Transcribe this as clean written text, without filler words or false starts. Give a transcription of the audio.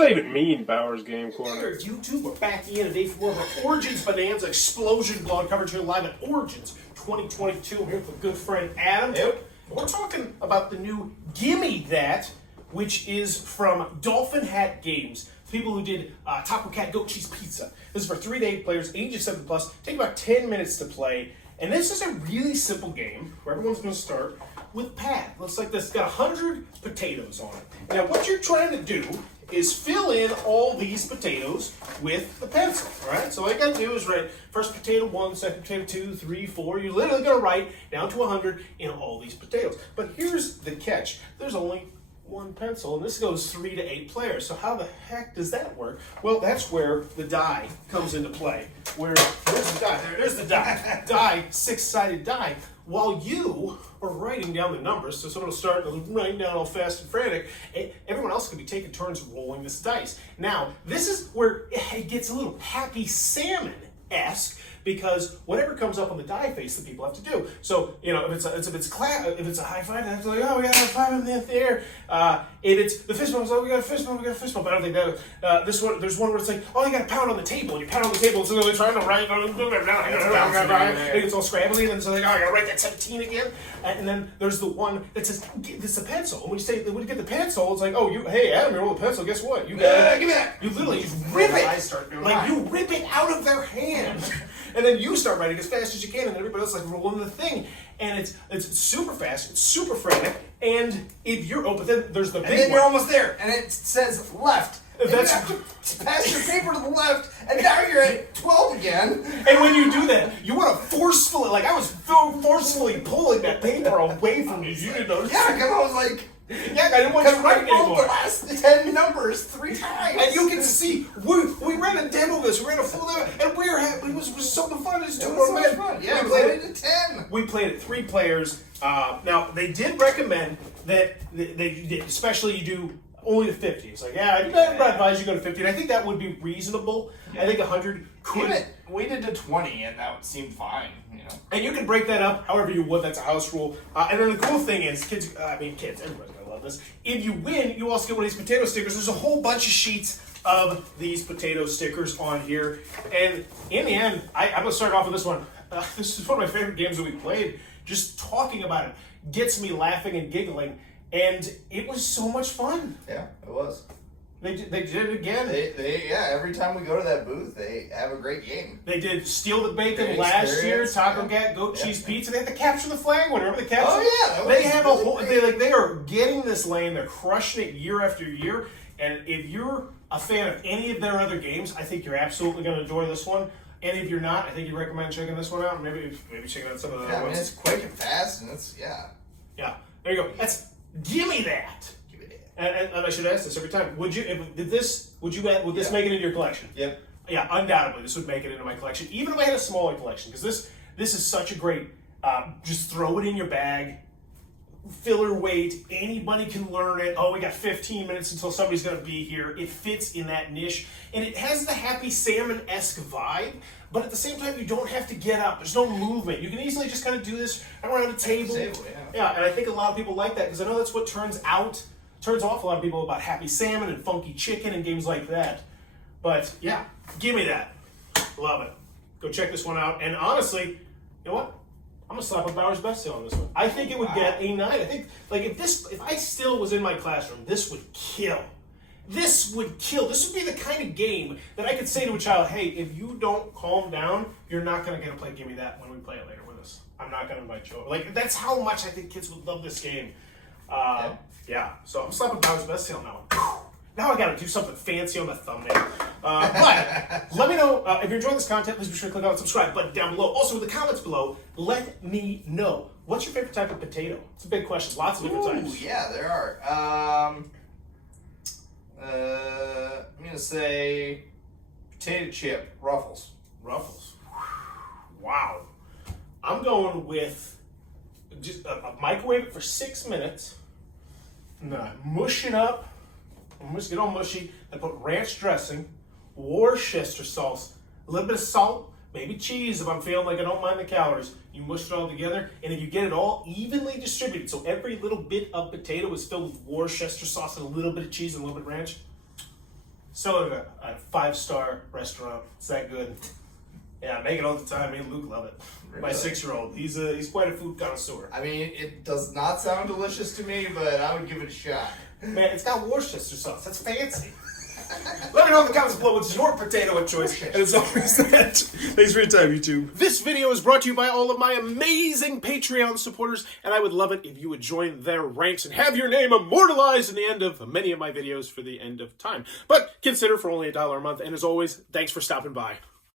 does that even mean, Bowers Game Corner? Here, YouTube, we're back in a day 4 of our Origins Bonanza Explosion blog coverage here live at Origins 2022. I'm here with a good friend Adam. Yep. We're talking about the new Gimme That, which is from Dolphin Hat Games. People who did Taco Cat Goath Cheese Pizza. This is for 3 to 8 players, ages 7 plus. Take about 10 minutes to play. And this is a really simple game where everyone's going to start with pad. Looks like this. It's got 100 potatoes on it. Now, what you're trying to do is fill in all these potatoes with the pencil, right? So all you got to do is write first potato 1, second potato 2, 3, 4. You're literally going to write down to 100 in all these potatoes. But here's the catch. There's only one pencil, and this goes 3 to 8 players. So how the heck does that work? Well, that's where the die comes into play. Where there's the die. There's the die. Die, 6-sided die. While you are writing down the numbers, so someone will start writing down all fast and frantic, everyone else could be taking turns rolling this dice. Now, this is where it gets a little Happy Salmon-esque, because whatever comes up on the die face, the people have to do. So, you know, if it's a high five, they have to like, oh, we got a high five in there. If it's the fist bump, oh, we got a fist bump, But I don't think that this one. There's one where it's like, oh, you got to pound on the table, and you pound on the table, so they're trying to write. It's all scrambly, and so like, oh, I got to write that 17 again. And then there's the one that says, it's a pencil. And when you get the pencil, it's like, oh, hey, Adam, you roll the pencil. Guess what? You got give me that. You literally just rip it, like you rip it out of their hand. And then you start writing as fast as you can, and everybody else is like rolling the thing. And it's super fast, it's super frantic, and if you're open, then there's the big one. And then you're almost there, and it says left. That's, you have to pass your paper to the left, and now you're at 12 again. And when you do that, you want to forcefully, like I was forcefully pulling that paper away from you. You didn't notice. Yeah, because I was like, yeah, I didn't want to write anymore. The last 10 numbers 3 times. And you can see, we ran a demo of this, we ran a full demo, and we were happy. It was so much fun. It's 2 more minutes. Yeah, we played it to 10. We played it 3 players. Now, they did recommend that, especially you do only to 50. It's like, yeah, I'd advise you go to 50. And I think that would be reasonable. Yeah. I think 100 could. We did to 20, and that seemed fine. You know. And you can break that up however you would. That's a house rule. And then the cool thing is, kids, everybody's going to love this. If you win, you also get one of these potato stickers. There's a whole bunch of sheets of these potato stickers on here. And in the end, I'm going to start off with this one. This is one of my favorite games that we played. Just talking about it gets me laughing and giggling. And it was so much fun. Yeah, it was. They did it again. Every time we go to that booth, they have a great game. They did Steal the Bacon last year, Taco Cat, Goath Cheese Pizza. They had to capture the flag. Whenever they capture, they have a whole. They are getting this lane. They're crushing it year after year. And if you're a fan of any of their other games, I think you're absolutely going to enjoy this one. And if you're not, I think you recommend checking this one out. Maybe checking out some of the other ones. It's quick and fast, and it's Yeah, there you go. That's Gimme That. And I should ask this every time. Would this make it into your collection? Yep. Yeah, undoubtedly, this would make it into my collection, even if I had a smaller collection, because this is such a great. Just throw it in your bag, filler weight. Anybody can learn it. Oh, we got 15 minutes until somebody's going to be here. It fits in that niche, and it has the Happy Salmon-esque vibe. But at the same time, you don't have to get up. There's no movement. You can easily just kind of do this around a table. Yeah, and I think a lot of people like that because I know that's what turns off a lot of people about Happy Salmon and Funky Chicken and games like that. But yeah, Gimme That. Love it. Go check this one out. And honestly, you know what? I'm gonna slap a Bowers Best Sale on this one. I think it would get a 9. I think like if I still was in my classroom, this would kill. This would kill. This would be the kind of game that I could say to a child, hey, if you don't calm down, you're not going to get to play Gimme That when we play it later with us. I'm not going to invite you over. Like, that's how much I think kids would love this game. Yeah. So I'm slapping Bowers Best Sale now. Now I got to do something fancy on the thumbnail. But let me know if you're enjoying this content. Please be sure to click on the subscribe button down below. Also, in the comments below, let me know. What's your favorite type of potato? It's a big question. Lots of different types. Yeah, there are. I'm going to say potato chip Ruffles. Ruffles. Wow. I'm going with just microwave it for 6 minutes. And then I mush it up. Get all mushy. I put ranch dressing, Worcester sauce, a little bit of salt, maybe cheese if I'm feeling like I don't mind the calories. You mush it all together, and if you get it all evenly distributed, so every little bit of potato is filled with Worcester sauce and a little bit of cheese and a little bit of ranch, Sell it at a 5-star restaurant. It's that good. Yeah, I make it all the time. Me and Luke love it. My Really? 6-year-old. He's quite a food connoisseur. I mean, it does not sound delicious to me, but I would give it a shot. Man, it's got Worcester sauce. That's fancy. Let me know in the comments below what's your potato of choice. And as always, that. Thanks for your time, YouTube. This video is brought to you by all of my amazing Patreon supporters, and I would love it if you would join their ranks and have your name immortalized in the end of many of my videos for the end of time. But consider for only $1 a month, and as always, thanks for stopping by.